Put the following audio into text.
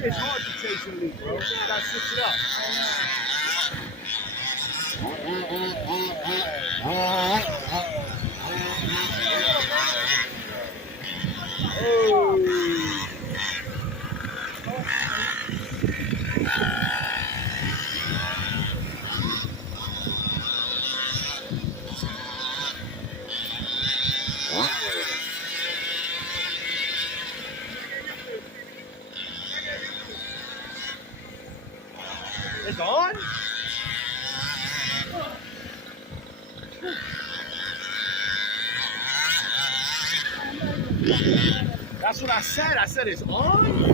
It's hard to chase a lead, bro. You gotta switch it up. It's on? That's what I said. I said it's on?